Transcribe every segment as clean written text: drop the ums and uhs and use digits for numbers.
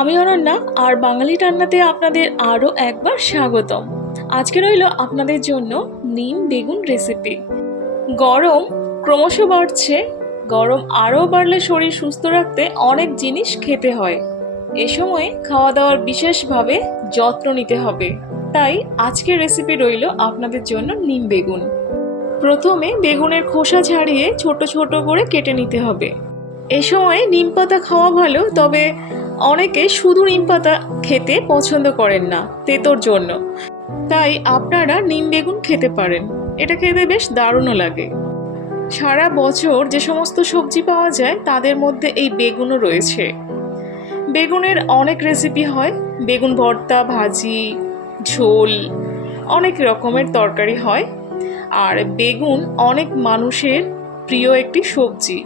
আমি অনন্যা আর বাঙালি রান্নাতে আপনাদের আরও একবার স্বাগতম। আজকে রইল আপনাদের জন্য নিম বেগুন রেসিপি। গরম ক্রমশ বাড়ছে। গরম আরও বাড়লে শরীর সুস্থ রাখতে অনেক জিনিস খেতে হয়। এ সময় খাওয়া দাওয়ার বিশেষভাবে যত্ন নিতে হবে। তাই আজকের রেসিপি রইল আপনাদের জন্য নিম বেগুন। প্রথমে বেগুনের খোসা ছাড়িয়ে ছোট ছোট করে কেটে নিতে হবে। এ সময় নিম পাতা খাওয়া ভালো, তবে অনেকে শুধু নিম পাতা খেতে পছন্দ করেন না তেতোর জন্য। তাই আপনারা নিম বেগুন খেতে পারেন, এটা খেতে বেশ দারুণও লাগে। সারা বছর যে সমস্ত সবজি পাওয়া যায় তাদের মধ্যে এই বেগুনও রয়েছে। বেগুনের অনেক রেসিপি হয়, বেগুন ভর্তা, ভাজি, ঝোল, অনেক রকমের তরকারি হয়। আর বেগুন অনেক মানুষের প্রিয় একটি সবজি।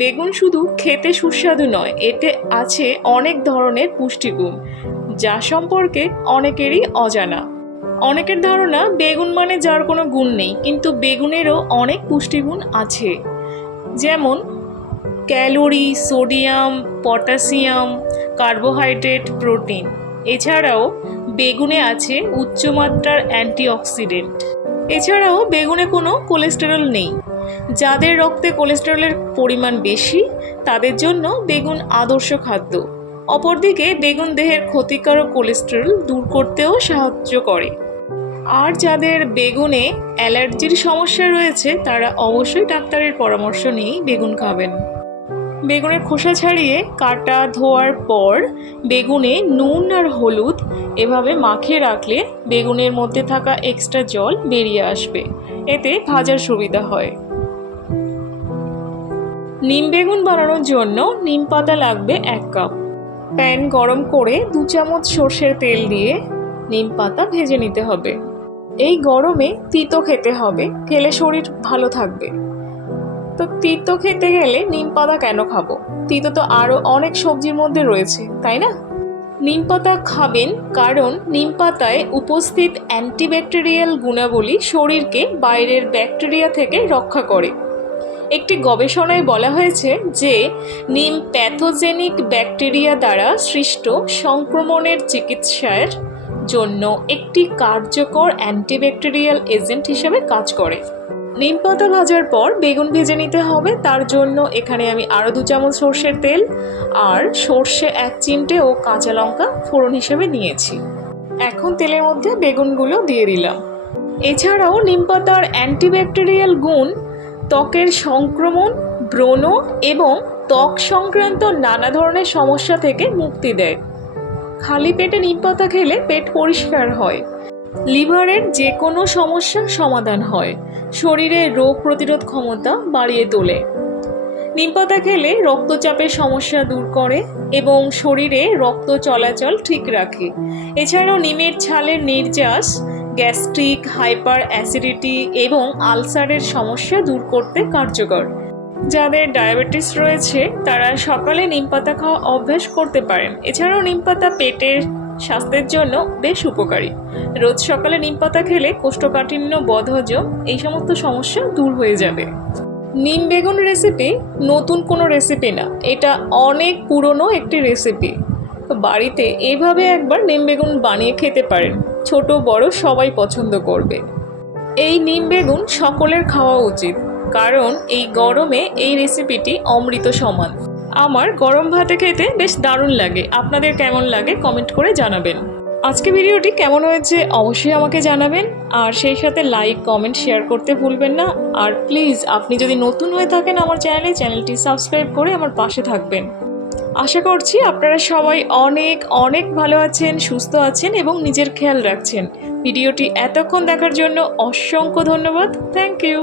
বেগুন শুধু খেতে সুস্বাদু নয়, এতে আছে অনেক ধরনের পুষ্টিগুণ যা সম্পর্কে অনেকেরই অজানা। অনেকের ধারণা বেগুন মানে যার কোনো গুণ নেই, কিন্তু বেগুনেরও অনেক পুষ্টিগুণ আছে, যেমন calorie, sodium, potassium, carbohydrate, protein. এছাড়াও বেগুনে আছে উচ্চমাত্রার অ্যান্টিঅক্সিডেন্ট। এছাড়াও বেগুনে কোনো কোলেস্টেরল নেই। যাদের রক্তে কোলেস্টেরলের পরিমাণ বেশি তাদের জন্য বেগুন আদর্শ খাদ্য। অপরদিকে বেগুন দেহের ক্ষতিকারক কোলেস্টেরল দূর করতেও সাহায্য করে। আর যাদের বেগুনে অ্যালার্জির সমস্যা রয়েছে তারা অবশ্যই ডাক্তারের পরামর্শ নিয়েই বেগুন খাবেন। বেগুনের খোসা ছাড়িয়ে কাটা ধোয়ার পর বেগুনে নুন আর হলুদ এভাবে মাখিয়ে রাখলে বেগুনের মধ্যে থাকা এক্সট্রা জল বেরিয়ে আসবে। এতে ভাজার সুবিধা হয়। নিম বেগুন বানানোর জন্য নিম পাতা লাগবে 1 কাপ। প্যান গরম করে 2 চামচ সর্ষের তেল দিয়ে নিম পাতা ভেজে নিতে হবে। এই গরমে তিতো খেতে হবে, খেলে শরীর ভালো থাকবে। তো তিতো খেতে গেলে নিম পাতা কেন খাবো? তিতো তো আরও অনেক সবজির মধ্যে রয়েছে, তাই না? নিম পাতা খাবেন কারণ নিম পাতায় উপস্থিত অ্যান্টিব্যাকটেরিয়াল গুণাবলী শরীরকে বাইরের ব্যাকটেরিয়া থেকে রক্ষা করে। একটি গবেষণায় বলা হয়েছে যে নিম প্যাথোজেনিক ব্যাকটেরিয়া দ্বারা সৃষ্ট সংক্রমণের চিকিৎসার জন্য একটি কার্যকর অ্যান্টিব্যাকটেরিয়াল এজেন্ট হিসেবে কাজ করে। নিম পাতা ভাজার পর বেগুন ভেজে নিতে হবে। তার জন্য এখানে আমি আরও 2 চামচ সর্ষের তেল আর সর্ষে 1 চিমটে ও কাঁচা লঙ্কা ফোড়ন হিসেবে নিয়েছি। এখন তেলের মধ্যে বেগুনগুলো দিয়ে দিলাম। এছাড়াও নিম পাতার অ্যান্টিব্যাকটেরিয়াল গুণ ত্বকের সংক্রমণ, ব্রণ এবং ত্বক সংক্রান্ত নানা ধরনের সমস্যা থেকে মুক্তি দেয়। খালি পেটে নিম পাতা খেলে পেট পরিষ্কার হয়, লিভারের যে কোনো সমস্যার সমাধান হয়, শরীরে রোগ প্রতিরোধ ক্ষমতা বাড়িয়ে তোলে। নিম পাতা খেলে রক্তচাপের সমস্যা দূর করে এবং শরীরে রক্ত চলাচল ঠিক রাখে। এছাড়াও নিমের ছালের নির্যাস গ্যাস্ট্রিক, হাইপার অ্যাসিডিটি এবং আলসারের সমস্যা দূর করতে কার্যকর। যাদের ডায়াবেটিস রয়েছে তারা সকালে নিম পাতা খাওয়া অভ্যাস করতে পারেন। এছাড়াও নিম পাতা পেটের স্বাস্থ্যের জন্য বেশ উপকারী। রোজ সকালে নিম পাতা খেলে কোষ্ঠকাঠিন্য, বদহজম এই সমস্ত সমস্যা দূর হয়ে যাবে। নিম বেগুন রেসিপি নতুন কোনো রেসিপি না, এটা অনেক পুরনো একটি রেসিপি। তো বাড়িতে এইভাবে একবার নিম বেগুন বানিয়ে খেতে পারেন, ছোট বড় সবাই পছন্দ করবে। এই নিম বেগুন সকলের খাওয়া উচিত, কারণ এই গরমে এই রেসিপিটি অমৃত সমান। আমার গরম ভাতে খেতে বেশ দারুণ লাগে। আপনাদের কেমন লাগে কমেন্ট করে জানাবেন। আজকে ভিডিওটি কেমন হয়েছে অবশ্যই আমাকে জানাবেন, আর সেই সাথে লাইক, কমেন্ট, শেয়ার করতে ভুলবেন না। আর প্লিজ আপনি যদি নতুন হয়ে থাকেন আমার চ্যানেলটি সাবস্ক্রাইব করে আমার পাশে থাকবেন। আশা করছি আপনারা সবাই অনেক অনেক ভালো আছেন, সুস্থ আছেন এবং নিজের খেয়াল রাখছেন। ভিডিওটি এতক্ষণ দেখার জন্য অসংখ্য ধন্যবাদ। Thank you.